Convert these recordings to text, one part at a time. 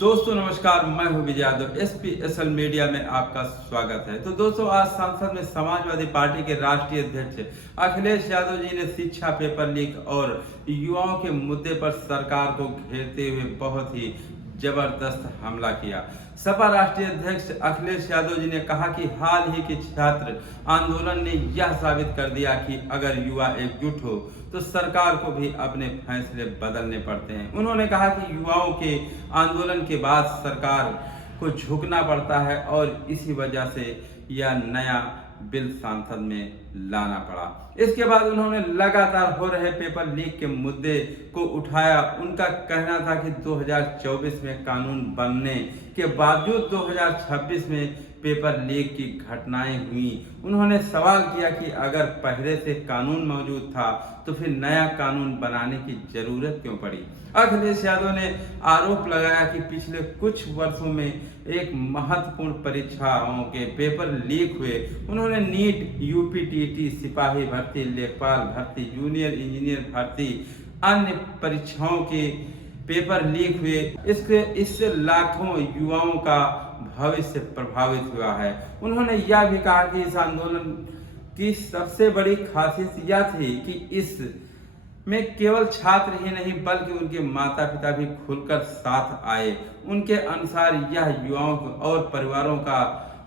दोस्तों नमस्कार, मैं हूं विजय यादव। SPSL मीडिया में आपका स्वागत है। तो दोस्तों, आज संसद में समाजवादी पार्टी के राष्ट्रीय अध्यक्ष अखिलेश यादव जी ने शिक्षा पेपर लीक और युवाओं के मुद्दे पर सरकार को घेरते हुए बहुत ही जबरदस्त हमला किया। सपा राष्ट्रीय अध्यक्ष अखिलेश यादव जी ने कहा कि हाल ही के छात्र आंदोलन ने यह साबित कर दिया कि अगर युवा एकजुट हो तो सरकार को भी अपने फैसले बदलने पड़ते हैं। उन्होंने कहा कि युवाओं के आंदोलन के बाद सरकार को झुकना पड़ता है और इसी वजह से यह नया बिल संसद में लाना पड़ा। इसके बाद उन्होंने लगातार हो रहे पेपर लीक के मुद्दे को उठाया। उनका कहना था कि 2024 में कानून बनने के बावजूद 2026 में पेपर लीक की घटनाएं हुई। उन्होंने सवाल किया कि अगर पहले से कानून मौजूद था तो फिर नया कानून बनाने की जरूरत क्यों पड़ी। अखिलेश यादव ने आरोप लगाया कि पिछले कुछ वर्षों में एक महत्वपूर्ण परीक्षाओं के पेपर लीक हुए। उन्होंने नीट, यूपीटीटी, सिपाही भर्ती, लेखपाल भर्ती, जूनियर इंजीनियर भर्ती, अन्य परीक्षाओं के पेपर लीक हुए। इससे लाखों युवाओं का भविष्य प्रभावित हुआ है। उन्होंने यह भी कहा कि इस आंदोलन की सबसे बड़ी खासियत यह थी कि इस में केवल छात्र ही नहीं बल्कि उनके माता पिता भी खुलकर साथ आए। उनके अनुसार यह युवाओं और परिवारों का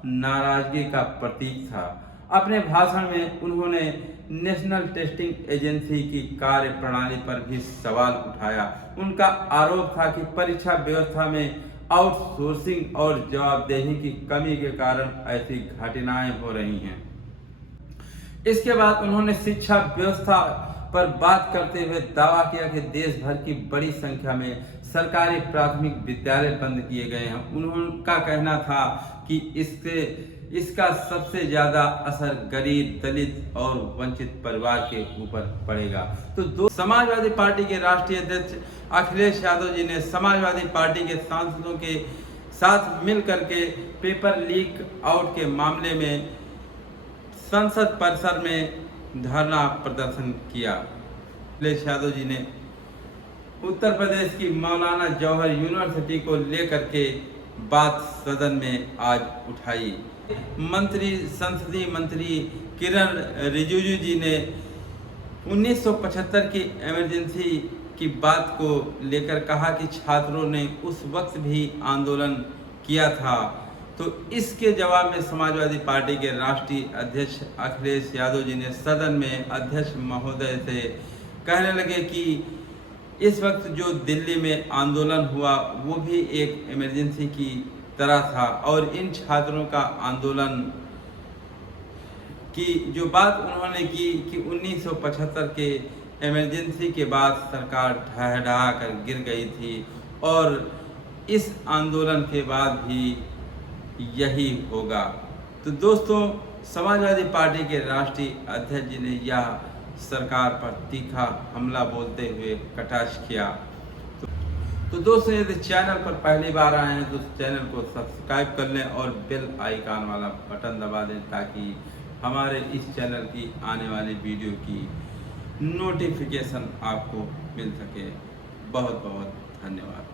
नाराजगी का प्रतीक था। अपने भाषण में उन्होंने नेशनल टेस्टिंग एजेंसी की कार्य प्रणाली पर भी सवाल उठाया। उनका आरोप था कि परीक्षा व्यवस्था में आउटसोर्सिंग और जवाबदेही की कमी के कारण ऐसी घटनाएं हो रही हैं। इसके बाद उन्होंने शिक्षा व्यवस्था पर बात करते हुए दावा किया कि देश भर की बड़ी संख्या में सरकारी प्राथमिक विद्यालय बंद किए गए हैं। उनका कहना था कि इसका सबसे ज्यादा असर गरीब, दलित और वंचित परिवार के ऊपर पड़ेगा। तो समाजवादी पार्टी के राष्ट्रीय अध्यक्ष अखिलेश यादव जी ने समाजवादी पार्टी के सांसदों के साथ मिलकर के पेपर लीक आउट के मामले में संसद परिसर में धरना प्रदर्शन किया। अखिलेश यादव जी ने उत्तर प्रदेश की मौलाना जवाहर यूनिवर्सिटी को लेकर के बात सदन में आज उठाई। संसदीय मंत्री किरण रिजिजू जी ने 1975 की इमरजेंसी की बात को लेकर कहा कि छात्रों ने उस वक्त भी आंदोलन किया था। तो इसके जवाब में समाजवादी पार्टी के राष्ट्रीय अध्यक्ष अखिलेश यादव जी ने सदन में अध्यक्ष महोदय से कहने लगे कि इस वक्त जो दिल्ली में आंदोलन हुआ वो भी एक इमरजेंसी की तरह था और इन छात्रों का आंदोलन की जो बात उन्होंने की कि 1975 के इमरजेंसी के बाद सरकार ढह कर गिर गई थी और इस आंदोलन के बाद भी यही होगा। तो दोस्तों, समाजवादी पार्टी के राष्ट्रीय अध्यक्ष जी ने यह सरकार पर तीखा हमला बोलते हुए कटाक्ष किया। तो दोस्तों, यदि चैनल पर पहली बार आए हैं तो चैनल को सब्सक्राइब कर लें और बेल आइकन वाला बटन दबा दें ताकि हमारे इस चैनल की आने वाली वीडियो की नोटिफिकेशन आपको मिल सके। बहुत बहुत धन्यवाद।